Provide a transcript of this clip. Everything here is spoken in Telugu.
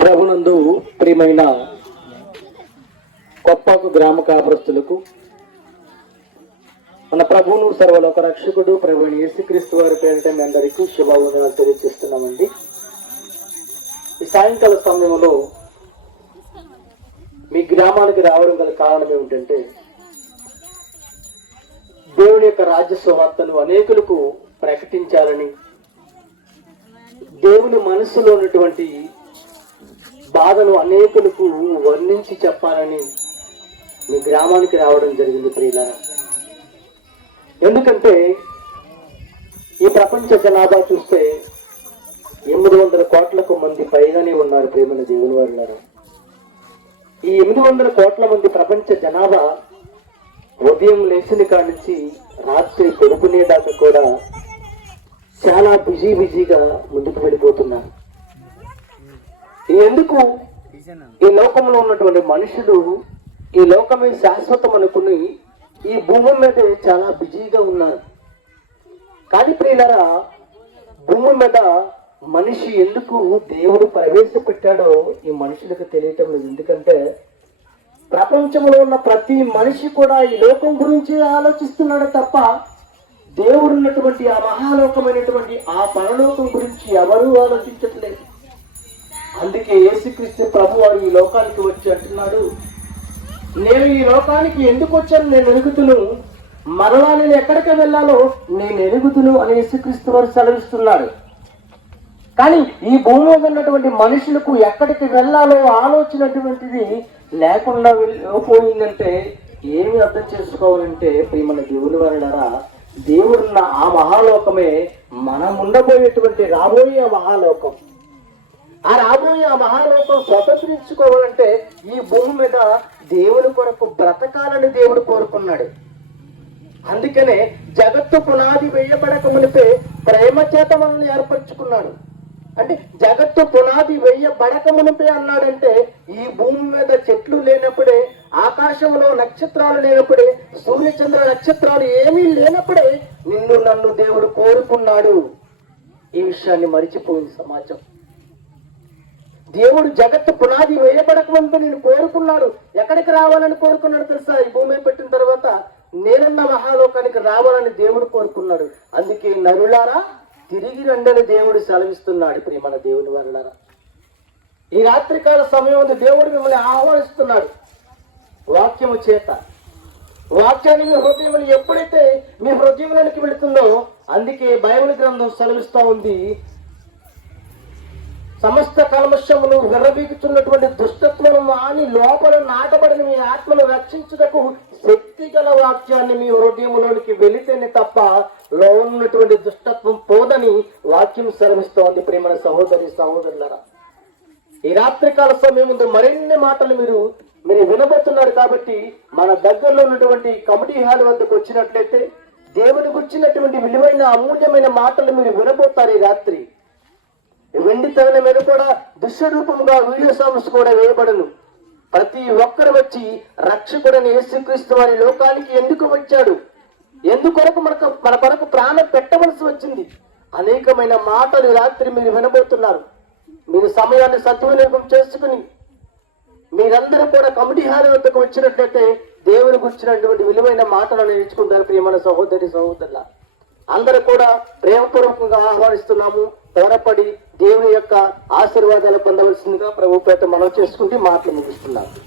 ప్రభునందు ప్రియమైన కొప్పాకు గ్రామ కాపురస్తులకు మన ప్రభువును సర్వలోక రక్షకుడు ప్రభుని యేసుక్రీస్తు వారి పేరిట మీ అందరికీ శుభావందనాలు తెలియజేస్తున్నామండి. ఈ సాయంకాల సమయంలో మీ గ్రామానికి రావడం గల కారణం ఏమిటంటే, దేవుని యొక్క రాజ్య సువార్తను అనేకులకు ప్రకటించాలని, దేవుని మనసులో ఉన్నటువంటి బాధను అనేకులకు వర్ణించి చెప్పాలని మీ గ్రామానికి రావడం జరిగింది ప్రియులారా. ఎందుకంటే ఈ ప్రపంచ జనాభా చూస్తే 800 కోట్లకు మంది పైగానే ఉన్నారు ప్రేమైన దేవుని వారులారా. ఈ 800 కోట్ల మంది ప్రపంచ జనాభా ఉదయం లేచిన కాడి నుంచి రాత్రి పడుకునేదాకా కూడా చాలా బిజీగా ముందుకు వెళ్ళిపోతున్నారు. ఎందుకు? ఈ లోకంలో ఉన్నటువంటి మనుషులు ఈ లోకమే శాశ్వతం అనుకుని ఈ భూమి మీద చాలా బిజీగా ఉన్నారు. కానీ ప్రియులారా, భూమి మీద మనిషి ఎందుకు దేవుడు ప్రవేశపెట్టాడో ఈ మనుషులకు తెలియటం లేదు. ఎందుకంటే ప్రపంచంలో ఉన్న ప్రతి మనిషి కూడా ఈ లోకం గురించి ఆలోచిస్తున్నాడు తప్ప దేవుడు ఉన్నటువంటి ఆ మహాలోకమైనటువంటి ఆ పరలోకం గురించి ఎవరూ ఆలోచించట్లేదు. అందుకే యేసుక్రీస్తు ప్రభు వారు ఈ లోకానికి వచ్చి అంటున్నాడు, నేను ఈ లోకానికి ఎందుకు వచ్చాను నేను ఎరుగుతును, మరలా నేను ఎక్కడికి వెళ్ళాలో నేను ఎరుగుతును అని యేసుక్రీస్తు వారు సెలవిస్తున్నాడు. కానీ ఈ భూమి మీద ఉన్నటువంటి మనుషులకు ఎక్కడికి వెళ్ళాలో ఆలోచనటువంటిది లేకుండా పోయిందంటే ఏమి అర్థం చేసుకోవాలంటే, ప్రియమైన దేవుని వారులారా, దేవుడున్న ఆ మహాలోకమే మనం ఉండబోయేటువంటి రాబోయే మహాలోకం. ఆ రాబోయే ఆ మహాలోకం స్వతంత్రించుకోవాలంటే ఈ భూమి మీద దేవుని కొరకు బ్రతకాలని దేవుడు కోరుకున్నాడు. అందుకనే జగత్తు పునాది వేయబడక మునిపే ప్రేమ చేత మనల్ని ఏర్పరచుకున్నాడు. అంటే జగత్తు పునాది వేయబడక మునిపే అన్నాడంటే ఈ భూమి మీద చెట్లు లేనప్పుడే, ఆకాశంలో నక్షత్రాలు లేనప్పుడే, సూర్యచంద్ర నక్షత్రాలు ఏమీ లేనప్పుడే నిన్ను నన్ను దేవుడు కోరుకున్నాడు. ఈ విషయాన్ని మరిచిపోయింది సమాజం. దేవుడు జగత్తు పునాది వేయబడక ముందు నేను కోరుకున్నాడు. ఎక్కడికి రావాలని కోరుకున్నాడు తెలుసా? ఈ భూమి పెట్టిన తర్వాత నేనన్న మహాలోకానికి రావాలని దేవుడు కోరుకున్నాడు. అందుకే నరులారా తిరిగి రండని దేవుడు సెలవిస్తున్నాడు. ప్రియమైన దేవుని వారులారా, ఈ రాత్రికాల సమయం దేవుడు మిమ్మల్ని ఆహ్వానిస్తున్నాడు వాక్యము చేత. వాక్యాన్ని మీ హృదయంలో ఎప్పుడైతే మీ హృదయంలోనికి వెళుతుందో, అందుకే బైబిల్ గ్రంథం సెలవిస్తూ ఉంది, సమస్త కల్మషమును విర్రబీగుతున్నటువంటి దుష్టత్వము మాని లోపల నాటబడిన మీ ఆత్మను రక్షించుటకు శక్తి గల వాక్యాన్ని మీ హృదయంలోనికి వెళితేనే తప్ప లో ఉన్నటువంటి దుష్టత్వం పోదని వాక్యం సెలవిస్తోంది. ప్రేమ సహోదరి సహోదరులారా, ఈ రాత్రికాల సమయం ముందు మరిన్ని మాటలు మీరు వినబోతున్నారు. కాబట్టి మన దగ్గరలో ఉన్నటువంటి కమిటీ హాల్ వద్దకు వచ్చినట్లయితే దేవుని గుర్చినటువంటి విలువైన అమూల్యమైన మాటలు మీరు వినబోతారు. ఈ రాత్రి వెండి తెరల మీద కూడా దృశ్యరూపంగా వీడియో సాంగ్స్ కూడా వేయబడను. ప్రతి ఒక్కరు వచ్చి రక్షకుడని యేసుక్రీస్తు వారి లోకానికి ఎందుకు వచ్చాడు, ఎందుకొరకు మన కొరకు ప్రాణం పెట్టవలసి వచ్చింది, అనేకమైన మాటలు రాత్రి మీరు వినబోతున్నారు. మీరు సమయాన్ని సద్వినియోగం చేసుకుని మీరందరూ కూడా కమిటీ హాల్ వద్దకు వచ్చినట్లయితే దేవుని గురించినటువంటి విలువైన మాటలను నేర్చుకుంటారు. ప్రియమైన సహోదరి సహోదరుల అందరూ కూడా ప్రేమపూర్వకంగా ఆహ్వానిస్తున్నాము. త్వరపడి దేవుని యొక్క ఆశీర్వాదాలు పొందవలసిందిగా ప్రభు పేట మనం చేసుకుంటూ మాటలు ముగిస్తున్నాము.